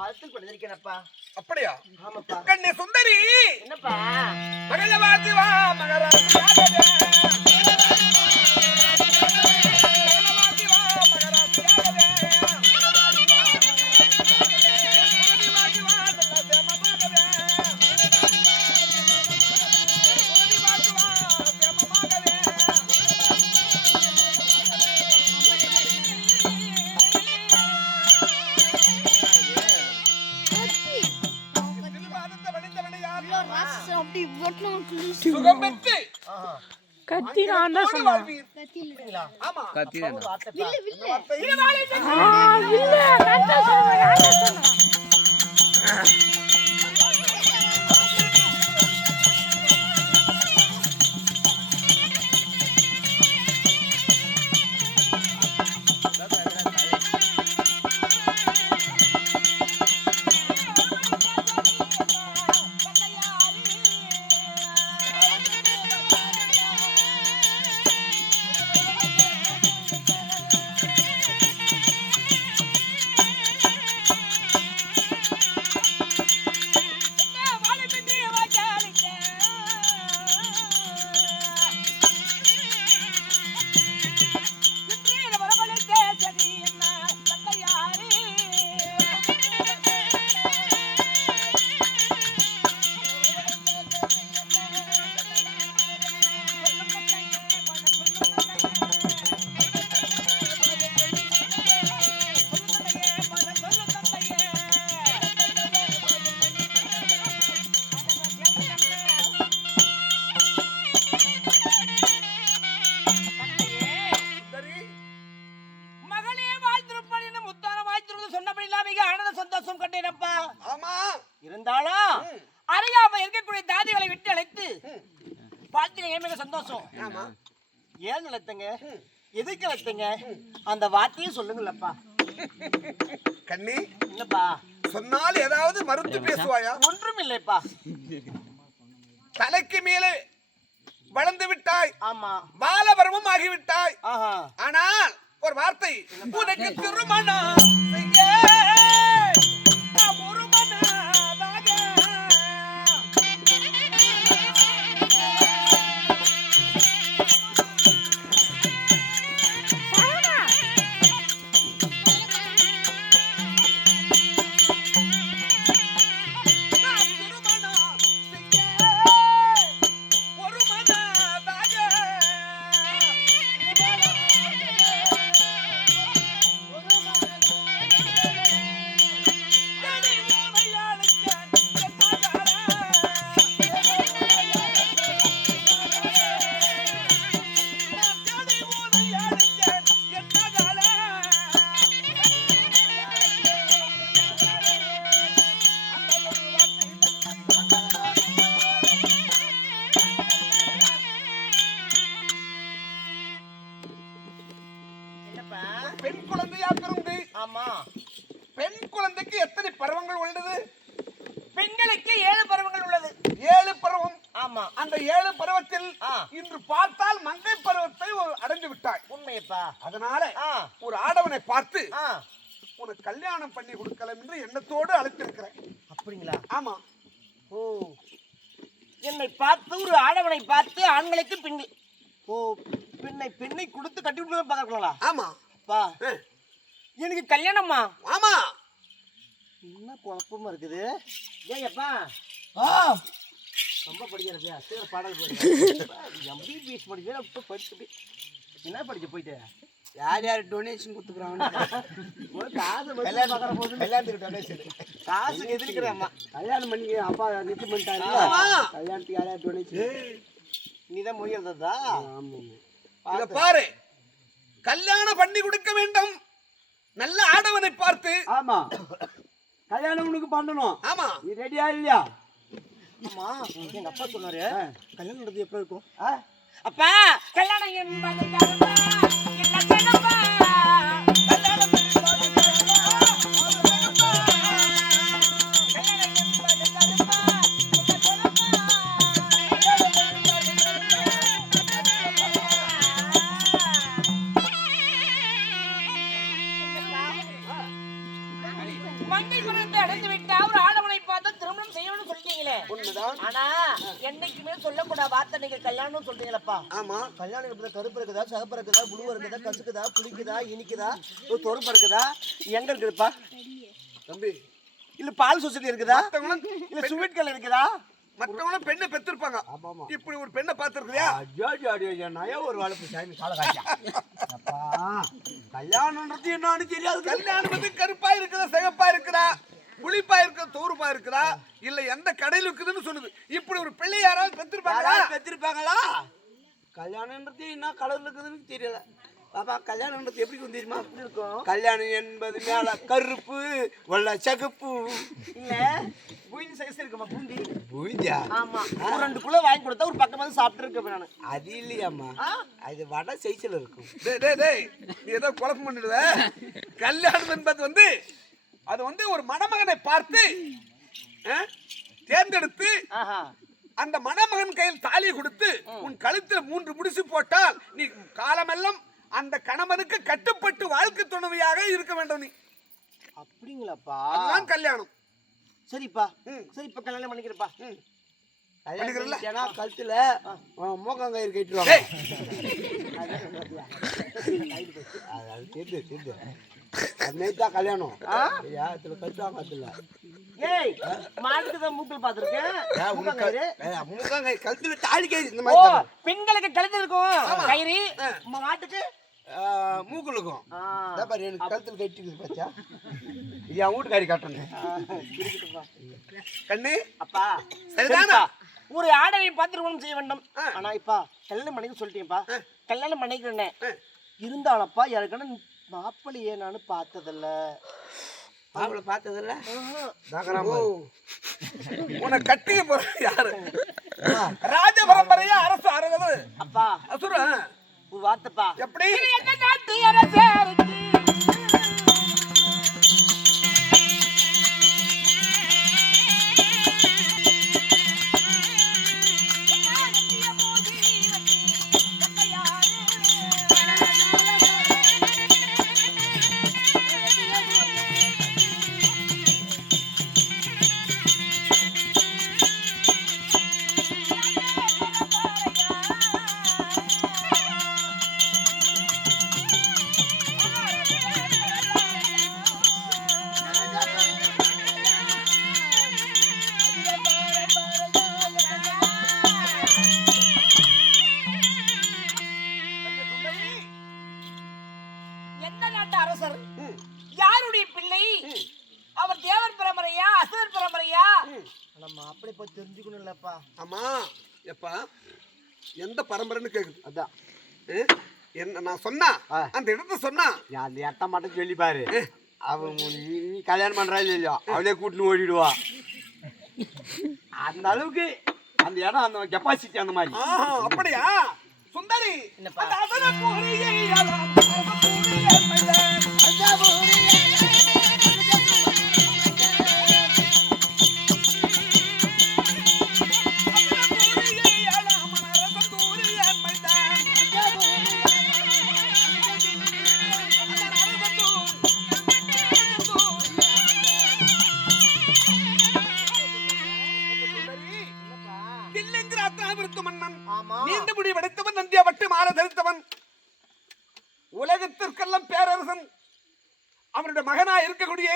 பார்த்து கொண்டிருக்கேனப்பா. அப்படியா? ஆமாப்பா. கண்ணே சுந்தரி, என்னப்பா? மகளவாதி வா மகராசியாகவே. சுகம் பெற்று கத்தி நான் தான் சொன்னேன். ஆமா கத்தி இல்ல நான் தான் சொன்னேன். இருந்தாலும் அறியாம இருக்கக்கூடிய தாதிகளை விட்டு அழைத்து வாழ்த்து சந்தோஷம். ஏன் அழைத்தங்க, எதுக்கு அழைத்தங்க, அந்த வார்த்தையும் சொல்லுங்களப்பா. கண்ணி, என்னப்பா சொன்னால் ஏதாவது மறுத்து பேசுவாயா? ஒன்றும் இல்லைப்பா. தலைக்கு மேலே வளர்ந்து விட்டாய். ஆமா, பாலபரமும் ஆகிவிட்டாய். ஆனால் ஒரு வார்த்தை, உனக்கு திருமணம் செய்ய பெண் குழந்தையா பிறந்து. ஆமா, பெண் குழந்தைக்கு எத்தனை பருவங்கள் உள்ளது? பெண்களுக்கு 7 பருவங்கள் உள்ளது. 7 பருவம். ஆமா, அந்த 7 பருவத்தில் இன்று பார்த்தால் மங்கை பருவத்தை அடைந்து விட்டாய். உண்மையப்பா. அதனால ஒரு ஆடவனை பார்த்து உனக்கு கல்யாணம் பண்ணி கொடுக்கலாம் என்று எண்ணத்தோடு அழைத்திருக்கிறேன். அப்படிங்களா? ஆமா. ஓ, என்னை பார்த்து ஒரு ஆடவனை பார்த்து ஆண்களுக்கு பெண்கள், ஓ பெண்ணை கொடுத்து கட்டி விட்டு பார்க்கலாங்களா? ஆமா பா, எனக்கு கல்யாணம்மா. ஆமா, என்ன குழப்பமா இருக்குது. ஏப்பா ரொம்ப படிக்கிறப்பா, சீர பாடல் MBBS படிச்சா இப்போ படிச்சுட்டு என்ன படிக்க போயிட்டு யார் யார் டொனேஷன் கொடுத்துக்கிறாங்க? காசு கல்யாணத்துக்கு டொனேஷன், காசுக்கு எதிர்க்கிறேம்மா. கல்யாணம் பண்ணி அப்பா நிச்சயம் பண்ணிட்டாங்க. கல்யாணத்துக்கு யார் யார் டொனேஷன்? நீதான் முடியறதா? ஆமா பாரு, கல்யாணம் பண்ணி கொடுக்க வேண்டும் நல்ல ஆடவனை பார்த்து. ஆமா, கல்யாணம் உனக்கு பண்ணணும். ஆமா, நீ ரெடியா இல்லையா? ஆமா, எங்க அப்பா சொன்னாரு கல்யாணம் நடந்து எப்ப இருக்கும்? அப்பா கல்யாணம் மங்கை பருவத்தை அடைந்து விட்டா ஒரு ஆடவனை பார்த்து திருமணம் செய்யணும்னு சொல்லிட்டீங்களே. உண்மைதான். ஆனா என்னைக்குமே சொல்லக்கூடாது வார்த்தை நீங்க கல்யாணம் சொல்றீங்களப்பா. ஆமா. கல்யாணம் எப்படி கருப்பு இருக்குதா, சிகப்பு இருக்குதா, புழுவா இருக்குதா, கசுக்குதா, புளிக்குதா, இனிக்குதா, ஒரு தொறுப்பு இருக்குதா, எங்க இருக்குதுப்பா தம்பி? இல்ல பால் சொசைட்டி இருக்குதா, இல்ல ஸ்வீட் கல் இருக்குதா? மற்றவங்களும் பெண்ணை பெற்றிருப்பாங்க. இப்படி ஒரு பெண்ணை பார்த்திருக்கியா? ஒரு வளர்ப்பு சாமி காலகாட்டியா கல்யாணம்ன்றது என்னன்னு தெரியாது. கல்யாணம் வந்து கருப்பா இருக்குதா, சிகப்பா இருக்குதா, புளிப்பா இருக்குதா, தோறுப்பா இருக்குதா, இல்ல எந்த கடையில் இருக்குதுன்னு சொல்லுது. இப்படி ஒரு பிள்ளை யாராவது பெற்றிருப்பாங்களா? கல்யாணம்ன்றது என்ன கலர்ல இருக்குதுன்னு தெரியல. பாப்பா கல்யாணம்ன்றது எப்படி தெரியுமா? இருக்கும் கல்யாணம் என்பது மேல கருப்பு வெள்ள சகப்பு இல்ல பூந்தி சைஸ் இருக்குமா? பூந்தி பூந்தியா? ஆமா. ஒரு 2 கிலோ வாங்கி கொடுத்தா ஒரு பக்கம் வந்து சாப்பிட்டு இருக்கேன் நானு. அது இல்லையாம்மா, அது வடை சைஸ்ல இருக்கும். டேய் நீ ஏதோ குழப்பம் பண்ணிடுவ. கல்யாணம் என்பது வந்து அது வந்து ஒரு மணமகனை பார்த்து தேர்ந்தெடுத்து அந்த மணமகன் கையில் தாலியை கொடுத்து உன் கழுத்தில் 3 முடிச்சு போட்டால் நீ காலமெல்லாம் அந்த கணவனுக்கு கட்டுப்பட்டு வாழ்க்கை துணைவியாக இருக்க வேண்டும். நீ அப்படிங்களாப்பா? அதுதான் கல்யாணம். சரிப்பா, சரிப்பா, கல்யாணம் பண்ணிக்கிறப்பா. ஏன்னா கழுத்துல மூக்கங்கயிறு கட்டிடுவாங்க. அது தெரியுது அதுதான் கல்யாணம். கட்டுவாங்க கழுத்துல. ஏய் மாட்டுக்கு மூக்கில் பார்த்துருக்கேன். மூக்கங்கயிறு கழுத்துல தாலி கயிறு இந்த மாதிரி பெண்களுக்கு கழுத்து இருக்கும் கயிறு, மாட்டுக்கு மூக்குல இருக்கும். எனக்கு கழுத்துல கட்டிக்குது பாச்சா. இது என் வீட்டுக்காரி கட்டணும். கண்ணு அப்பா சரிதானா? ஒரு ஆடவை பார்த்து திருமணம் செய்ய வேண்டும். ஆனா இப்பா கல்யாணம் பண்ணிக்க சொல்லிட்டீங்கப்பா. கல்யாணம் பண்ணிக்கிறேன்னு இருந்தாலப்பா யாருக்கான மாப்பிள்ளையே நானும் பார்த்ததில்ல. மாப்பிள்ளை பார்த்ததில்ல? உன்னை கட்டிக்க போற யாரு? ராஜ பரம்பரையா அரசு அரசு அப்பா அசுர ஒரு வார்த்தைப்பா. எப்படி? என்ன நாட்டு அரசு அரசர் யாருடைய பிள்ளை? அவர் தேவர் பரம்பரையா, அசுரர் பரம்பரையா? நம்ம அப்படி போய் தெரிஞ்சுக்கணும் இல்லப்பா. ஆமா எப்பா எந்த பரம்பரைன்னு கேக்குது. அதான் என்ன நான் சொன்னா அந்த இடத்த சொன்னா அந்த இடத்த மட்டும் சொல்லி பாரு. அவன் நீ கல்யாணம் பண்றா இல்லையோ அவளே கூட்டின்னு ஓடிடுவா. அந்த அளவுக்கு அந்த இடம் அந்த கெப்பாசிட்டி அந்த மாதிரி. அப்படியா சுந்தரி? நீண்ட முடி படைத்தவன், நந்தியா பட்டு மாலை தரித்தவன், உலகத்திற்கெல்லாம் பேரரசன். அவனுடைய மகனா இருக்கக்கூடிய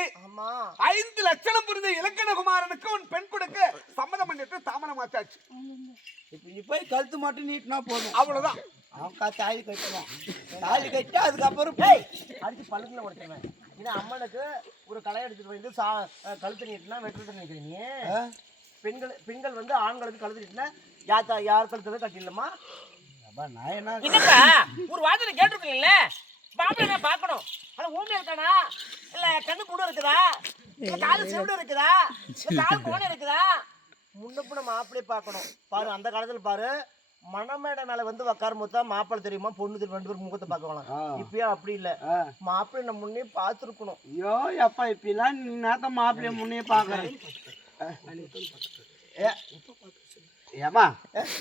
5 லட்சணம் புரிந்த இலக்கணகுமாரனுக்கு உன் பெண் கொடுக்க சம்மதம் பண்ணிட்டு தாமதமாச்சாச்சு. நீ போய் கழுத்து மட்டும் நீட்டினா போதும், அவ்வளவுதான். அவன் தாலி கட்டணும். தாலி கட்டி அதுக்கப்புறம் அடிச்சு பழுத்துல உடைச்சிருவேன். ஏன்னா அம்மனுக்கு ஒரு களை எடுத்துட்டு வந்து கழுத்து நீட்டினா வெட்டுறது நினைக்கிறீங்க. பெண்கள் வந்து ஆண்களுக்கு கழுத்து நீட்டினா யார் கழுத்து கட்டிடலாமா? நான் என்ன ஒரு வார்த்தை கேட்டிருக்கீங்களே, மாப்பிள்ளை பார்க்கணும். ஆனா ஊமையா இருக்கானா, இல்ல கண்ணு கூட இருக்குதா, இல்ல காலு செவிடு இருக்குதா, இல்ல கால் கோணம் இருக்குதா, முன்னப்புன மாப்பிள்ளையை பார்க்கணும். பாரு அந்த காலத்துல பாரு மணமேடை மேல வந்து உட்காரும் போது தான் மாப்பிள்ளை தெரியுமா பொண்ணு தெரியும் 2 பேரும் முகத்தை பார்க்கலாம். இப்பயும் அப்படி இல்ல, மாப்பிள்ளை நம்ம முன்னே பார்த்துருக்கணும். ஐயோ அப்பா இப்பெல்லாம் நீ நேரத்தான் மாப்பிள்ளைய முன்னே பார்க்கறேன். ஏமா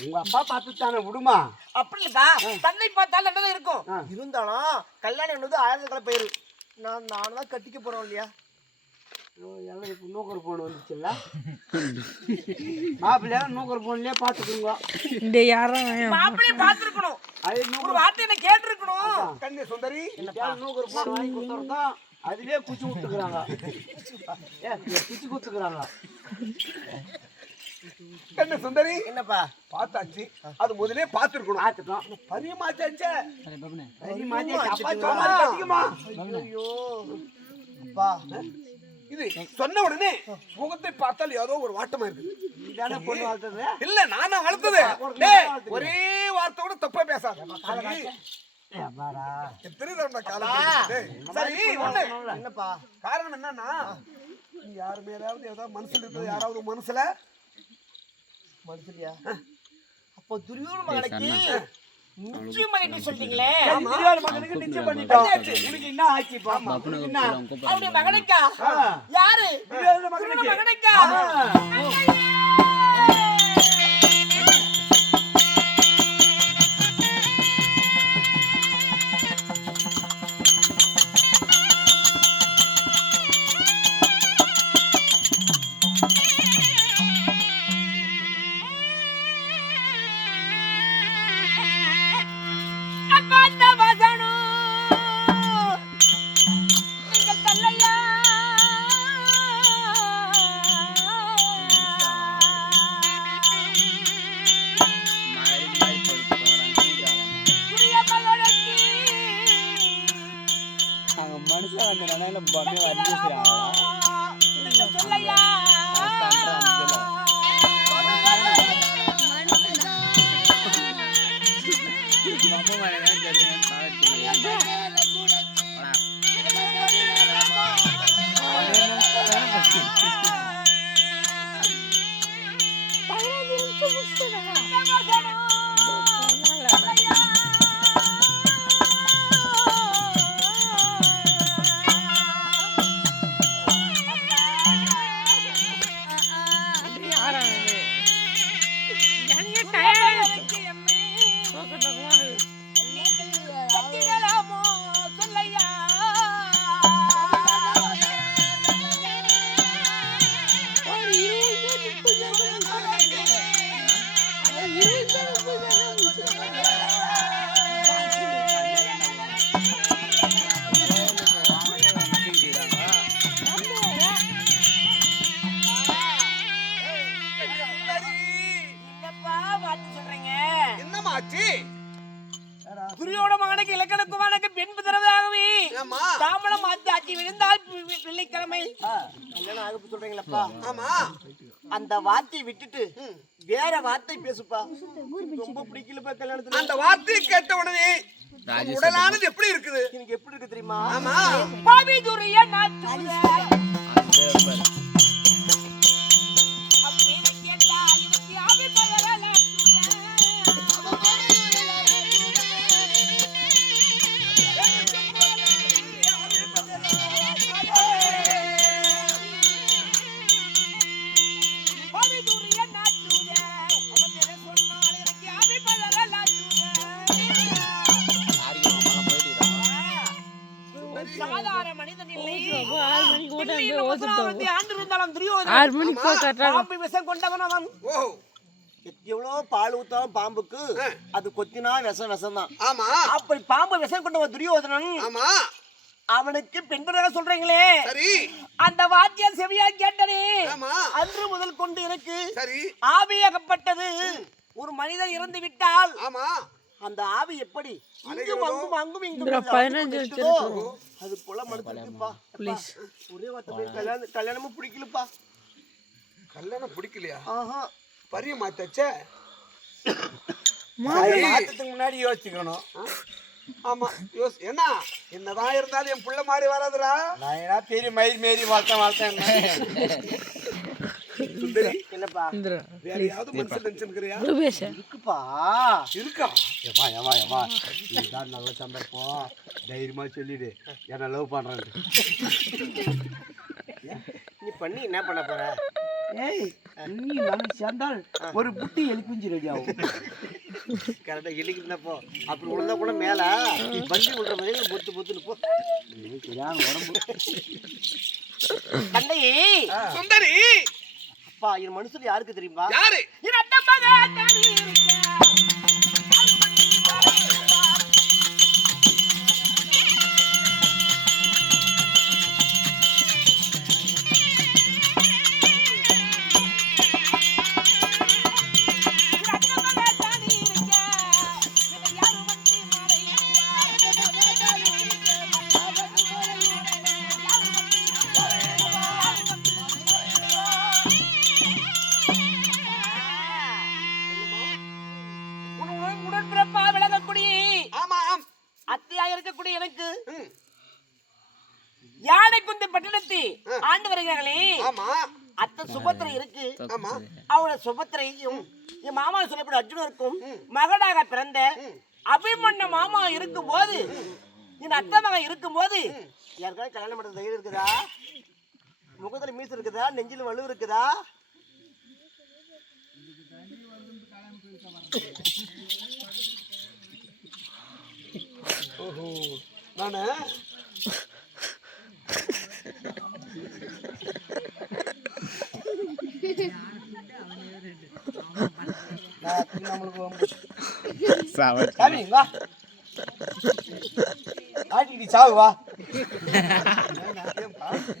உங்க அப்பா பார்த்துட்டானே விடுமா? அப்படி இல்லப்பா, தன்னை பார்த்தாலும் என்னதான் இருக்கும். இருந்தாலும் கல்யாணம் என்னது 1000 பேரு. நானும் தான் கட்டிக்க போறோம் இல்லையா? எல்லாம் இப்போ நூக்கர் போன் வந்துச்சுல்ல மாப்பிள்ளையாரும் நூக்கர் போன்லயே பார்த்துக்குங்க. இந்த யாரும் மாப்பிள்ளைய பார்த்திருக்கணும், அது ஒரு வார்த்தை என்ன கேட்டிருக்கணும். கண்ணி சுந்தரி நூக்கர் போன் வாங்கி கொடுத்துறதான் அதுலயே குச்சி குத்துக்கிறாங்க. குச்சி குத்துக்கிறாங்க. கண்ணி சுந்தரி என்னப்பா பார்த்தாச்சு, அது முதலே பார்த்திருக்கணும். பார்த்துட்டோம். பரியமாச்சாச்சே சரி மாதிரி அப்பா சொன்னா கட்டிக்குமா. ஐயோ அப்பா, இது சொன்ன உடனே முகத்தை பார்த்தால் ஏதோ ஒரு வாட்டமா இருக்கு. இதானே பொண்ணு வளர்த்தது. இல்ல நானா வளர்த்தது. டேய், ஒரே வார்த்தையோட தப்பா பேசாத. பாரா எத்தனை தடவை காலம் டேய், சரி ஒண்ணு. என்னப்பா காரணம் என்னன்னா, நீ யார் மேலாவது ஏதாவது மனசுல இருக்கிறது, யாராவது மனசுல மனுஷலியா? அப்போ துரியோட மகனுக்கு நிச்சயம் பண்ணிட்டு சொல்லிட்டீங்களே. திருவாரூர் மகனுக்கு நிச்சயம் பண்ணிட்டோம். உனக்கு என்ன ஆச்சு பாப்பா? என்ன அவருடைய மகனுக்கா? யாரு? திருவாரூர் துரியோட மகனுக்கு. மகனுக்கா? மனுஷன் அந்த நிலையில பண்ணி வந்துக்கிறாங்களா? சொல்லையா என்னமாச்சு? துரியோட மகனுக்கு இலக்கணக்குமானுக்கு பின்பு தருவதாகவே ஆமா தாமரம் ஆட்சி விழுந்தால் வெள்ளிக்கிழமை கல்யாணம் ஆகுப்பு சொல்றீங்களப்பா. ஆமா அந்த வார்த்தையை விட்டுட்டு வேற வார்த்தை பேசுப்பா. ரொம்ப பிடிக்கலப்பா கல்யாணத்துல. அந்த வார்த்தையை கேட்ட உடனே உன் உடலானது எப்படி இருக்குது? எனக்கு எப்படி இருக்கு தெரியுமா? ஆமா பாவி துரிய நாட்டுல அப்படி கேட்டா இவருக்கு ஆவி பகரல சாதாரண மனிதன் இல்லை. ஆண்டு இருந்தாலும் துரியோதனன் 6 மணிக்கு போட்டாங்க. பாம்பு விஷம் கொண்டவன் அவன். ஓ எவ்வளோ பால் ஊத்தாலும் பாம்புக்கு அது கொத்தினா விஷம் தான். ஆமா அப்படி பாம்பு விஷம் கொண்டவன் துரியோதனன். ஆமா அவனுக்கு பெண்பராக சொல்றீங்களே, சரி அந்த வாத்தியார் செவியா கேட்டனே. ஆமா அன்று முதல் கொண்டு எனக்கு சரி ஆவியாகப்பட்டது. ஒரு மனிதன் இறந்து விட்டால் ஆமா அந்த ஆவி எப்படி இங்கும் அங்கும் அங்கும் இங்கும் இதுல 15 இருக்குதோ, அது போல மனுஷனுக்குப்பா. ஒரே வார்த்தை கல்யாணமும் பிடிக்கலப்பா. கல்யாணம் பிடிக்கலையா? ஆஹா பரிய மாத்தாச்சே. மாத்தத்துக்கு முன்னாடி யோசிச்சுக்கணும். ஆமா என்ன என்னதான் இருந்தாலும் என் புள்ள மாதிரி வராதுடா. நான் என்ன பெரிய மயிர் மேரி வாழ்த்தேன். சுந்தரி என்னப்பா வேற யாவது மனுஷன் நினைச்சிருக்கிறியா? இருக்குப்பா இருக்கா? ஏமா ஏமா ஏமா இதுதான் நல்ல சந்தர்ப்பம். தைரியமா சொல்லிடு என்ன லவ் பண்றேன். நீ பண்ணி என்ன பண்ண போற? ஏய் நீ நம்ம சேர்ந்தால் ஒரு புட்டி எலிக்குஞ்சு ரெடி ஆகும். கரெக்டா எலிக்கிறப்போ அப்படி உள்ள கூட மேல வண்டி விடுற மாதிரி பொத்து பொத்துன்னு போ. சரியான உடம்பு. தந்தையே சுந்தரி அப்பா என் மனுஷன் யாருக்கு தெரியுமா? யாரு? என் அத்தை மகன் தனி இருக்க. உடன்பிறப்பா விலகக்கூடிய ஆமாம். அத்தையா இருக்கக்கூடிய எனக்கு யானை குந்தி பட்டணத்தை ஆண்டு வருகிறார்களே, ஆமா. அத்தை சுபத்திரை இருக்கு. ஆமா. அவளோட சுபத்திரையும் என் மாமா சொல்லப்படும் அர்ஜுனருக்கும் மகனாக பிறந்த அபிமன்ய மாமா இருக்கும் போது, என் அத்தை மகன் இருக்கும் போது யாருக்காவது கல்யாணம் பண்ற தைரியம் இருக்குதா? முகத்துல மீசு இருக்குதா? நெஞ்சில வலு இருக்குதா? ஓஹோ நானு நம்மளுக்கு சாமி வா ஆட்டிக்கிட்டு சாவு வா.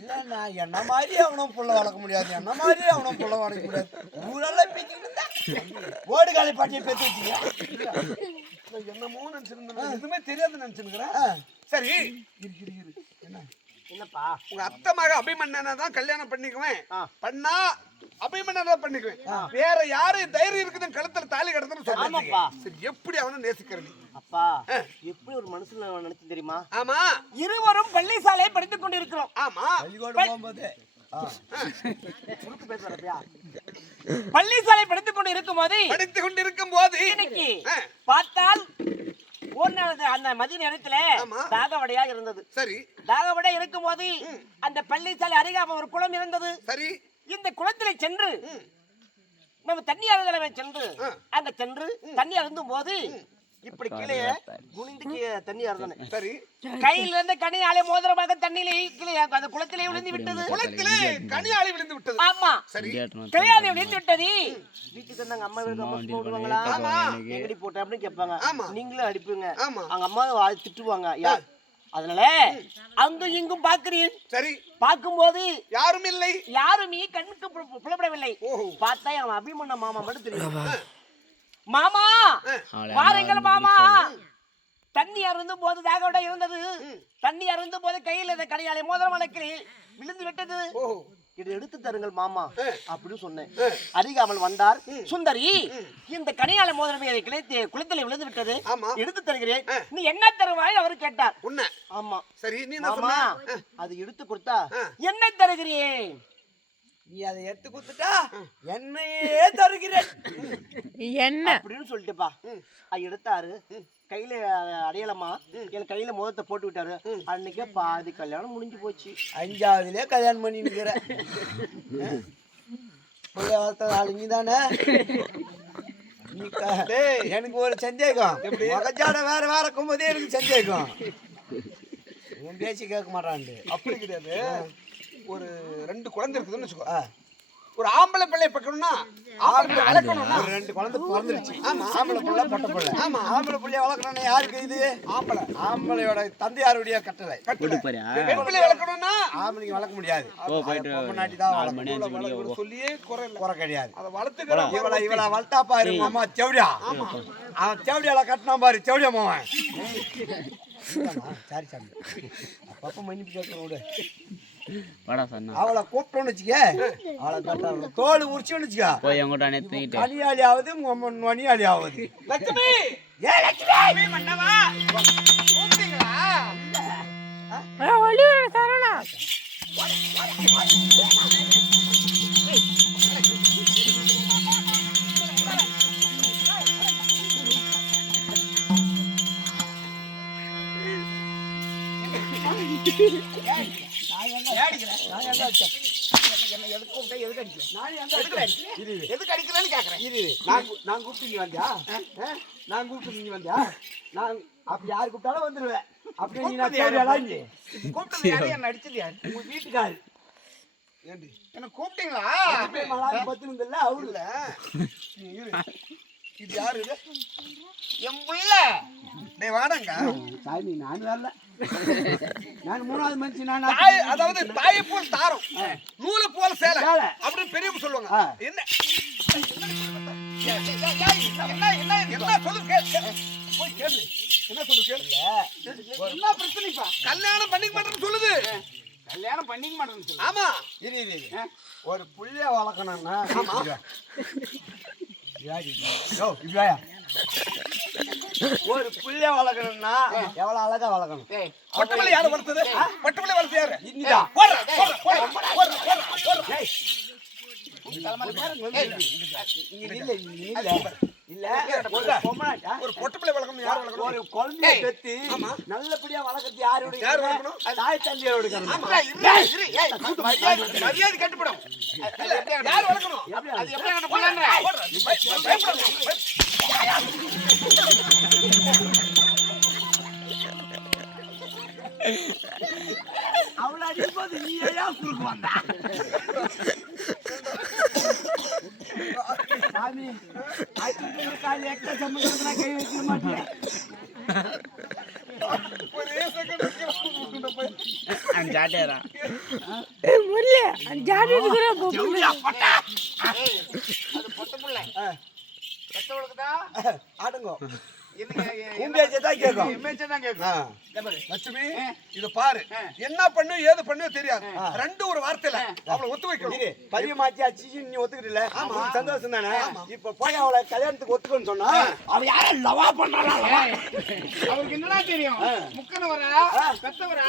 இல்லைண்ணா என்ன மாதிரி அவனும் புள்ள வளர்க்க முடியாது, என்ன மாதிரி அவனும் புள்ள வளர்க்க முடியாது. ஊரெல்லாம் பேசிக்கிட்டு இருந்தா ஓடு காலை பாட்டியை பேசி வச்சுக்க. என்னமோ நினைச்சிருந்தேன், எதுவுமே தெரியாது நினைச்சிருக்கிறேன். சரி இரு என்ன என்னப்பா? உங்க அத்தை மக அபிமன்னனை தான் கல்யாணம் பண்ணிக்குவேன். பண்ணா அபிமன்னனை தான் பண்ணிக்குவேன். வேற யாரு தைரியம் இருக்குதுன்னு கழுத்துல தாலி கட்டணும்னு சொல்றாங்க. சரி எப்படி அவனை நேசிக்கிறது? அப்பா எப்படி ஒரு மனுஷன் நினைச்சு தெரியுமா? ஆமா. இருவரும் பள்ளிசாலையை படித்துக் கொண்டிருக்கிறோம். ஆமா. போகும்போது பள்ளிசாலை படித்துக் கொண்டு இருக்கும் போது இன்னைக்கு பார்த்தால் ஒரு நாள் அந்த மதிய நேரத்துல தாகவடையா இருந்தது. சரி. தாகவடை இருக்கும் போது அந்த பள்ளிசாலை அருகாம ஒரு குளம் இருந்தது. சரி. இந்த குளத்திலே சென்று நம்ம தண்ணி அருகலை சென்று அங்க சென்று தண்ணி அருந்தும் போது இப்படி கீழே குனிந்து தண்ணி அருந்தன. சரி. கையில இருந்து கனியாலை மோதிரமாக தண்ணியிலே கீழே அந்த குளத்திலே விழுந்து விட்டது. குளத்திலே கனியாலை விழுந்து விட்டது. ஆமா. சரி. கனியாலை விழுந்து விட்டது. வீட்டுக்கு வந்தாங்க அம்மா வீட்டுக்கு போடுவாங்களா? எங்கடி போட்ட அப்படின்னு கேட்பாங்க. நீங்களும் அடிப்பீங்க. அவங்க அம்மா திட்டுவாங்க. அதனால அங்கும் இங்கும் பாக்குறேன். சரி. பார்க்கும்போது யாரும் இல்லை, யாருமே கண்ணுக்கு புலப்படவில்லை. பார்த்தா அவன் அபிமன்ய மாமா மட்டும் தெரியும். மாமா வாருங்கள் மாமா. தண்ணி அருந்தும் போது தாகோட இருந்தது. தண்ணி அருந்தும் போது கையில் கடையாளை மோதிரம் வழக்கில் விழுந்து விட்டது. இதை எடுத்து தருங்கள் மாமா அப்படின்னு சொன்னேன். அருகாமல் வந்தார் சுந்தரி. இந்த கனியாளை மோதிரமே அதை குளத்தில் விழுந்து விட்டது, எடுத்து தருகிறேன், நீ என்ன தருவாய் அவர் கேட்டார். உன்ன. ஆமா. சரி. நீ மாமா அது எடுத்து கொடுத்தா என்ன தருகிறேன்? நீ அதை எடுத்து கொடுத்துட்டா என்னையே தருகிறேன் என்ன அப்படின்னு சொல்லிட்டுப்பா. அது எடுத்தாரு. கையில அடையலமா என் கையில மோதத்தை போட்டு விட்டாரு. அன்னைக்கே பாதி கல்யாணம் முடிஞ்சு போச்சு. 5ஆவதுலயே கல்யாணம் பண்ணி நிக்கிற ஆளுங்க தானே. எனக்கு ஒரு சந்தேகம், மகஜாட வேற வேற இருக்கும்போதே எனக்கு சந்தேகம். என் பேச்சு கேட்க மாட்டான்ட்டு. அப்படி கிடையாது. ஒரு 2 குழந்தை இருக்குதுன்னு வச்சுக்கோ. ஒரு ஆம்பளை பிள்ளை பார்க்கணும்னா வளர்க்கணும்னா 2 குழந்தை பிறந்துருச்சு. ஆம்பளை பிள்ளை பொட்டை பிள்ளை. ஆம்பளை பிள்ளைய வளர்க்கணும்னா யாருக்கு இது? ஆம்பளையோட தந்தையாருடைய கட்டளை. பெண் பிள்ளை வளர்க்கணும்னா ஆம்பளைங்க வளர்க்க முடியாது. முன்னாடி தான் வளர்க்கணும். சொல்லியே குறை கிடையாது. அதை வளர்த்துக்கிறோம். இவளை வளர்த்தா பாரு மாமா செவடியா. அவன் செவடியால கட்டினா பாரு செவடியா மாவன். சாரி சாமி, அப்பப்ப மன்னிப்பு கேட்கணும் விடு. அவளை கூப்பிட்டோன்னு வச்சுக்க, அவளை கட்டாள தோல் உரிச்சோன்னு வச்சுக்க, கனியாளி ஆகுது மணியாளி ஆகுது. லட்சுமி, ஏ லட்சுமி மன்னவா கூப்பிட்டீங்களா? சரவணா எதுக்கு அடிக்கிறேன்னு கேக்குறேன். நான் கூப்பிட்டு நீ வந்தியா? நான் கூப்பிட்டு நீ வந்தியா? நான் அப்படி யாரு கூப்பிட்டாலும் வந்துருவேன். அப்படி நீ கூப்பிட்டது யாரு? என்ன அடிச்சது யாரு? உங்க வீட்டுக்காரு ஏண்டி என்ன கூப்பிட்டீங்களா பத்துனதில்ல அவரு இல்ல நீ இரு. இது யாரு இது? என் புள்ள டேய் வாடங்க. சாமி நான் வரல நான் மூணாவது மனுஷன் நான் தாய் அதாவது தாயை போல் தாரம் நூலை போல சேலை அப்படின்னு பெரியவங்க சொல்லுவாங்க. என்ன என்ன சொல்லு போய் கேளு. என்ன சொல்லு கேளு. என்ன பிரச்சனைப்பா? கல்யாணம் பண்ணிக்க மாட்டேன்னு சொல்லுது. கல்யாணம் பண்ணிக்க மாட்டேன்னு சொல்லு. ஆமா இரு இரு இரு. ஒரு புள்ளைய வளர்க்கணும்னா ஒரு புள்ளைய வளர்க்கணும்னா எவ்வளவு அழகா வளர்க்கணும். பட்டுமலை யாரு வளர்த்தது? பட்டுமலை வளர்த்து யாரு? இன்னிதான் போடுறா, போடுறா, போடுறா, போடுறா, போடுறா, போடுறா. ஒரு பொட்டுப்பிள்ளை வளர்க்கணும் யார் வளர்க்கணும்? ஒரு குழந்தைய பெத்து நல்லபடியா வளர்க்கறது யாரோட யார் வளர்க்கணும்? தாய் தந்தையோட மரியாதை கட்டுப்படும். யார் வளர்க்கணும்? அது எப்படி என்ன பண்ணாங்க? போடுறா, நீ பயப்படாத. அவளை அடிப்பது நீ ஏன் குறுக்கு வந்தா? சாமி கால் எக்க சம்பந்தத்துல கை வைக்க மாட்டேன். ஒரே செகண்ட் முல்ல ஜாடி இருக்கிற அது பொட்ட புள்ள. பெத்தவளுக்கு தான் ஆடுங்கோ உண்மையாச்சதான் கேட்கும். லட்சுமி இது பாரு என்ன பண்ணு ஏது பண்ணு தெரியாது. ரெண்டு ஒரு வார்த்தையில அவளை ஒத்து வைக்கணும். பதியமாச்சி அச்சி நீ ஒத்துக்கிட்டல சந்தோஷம் தானே. இப்ப போய் அவளை கல்யாணத்துக்கு ஒத்துக்கன்னு சொன்னா அவ யார லவா பண்றாளா? அவருக்கு என்னடா தெரியும்? முக்கன வரா பெத்தவரா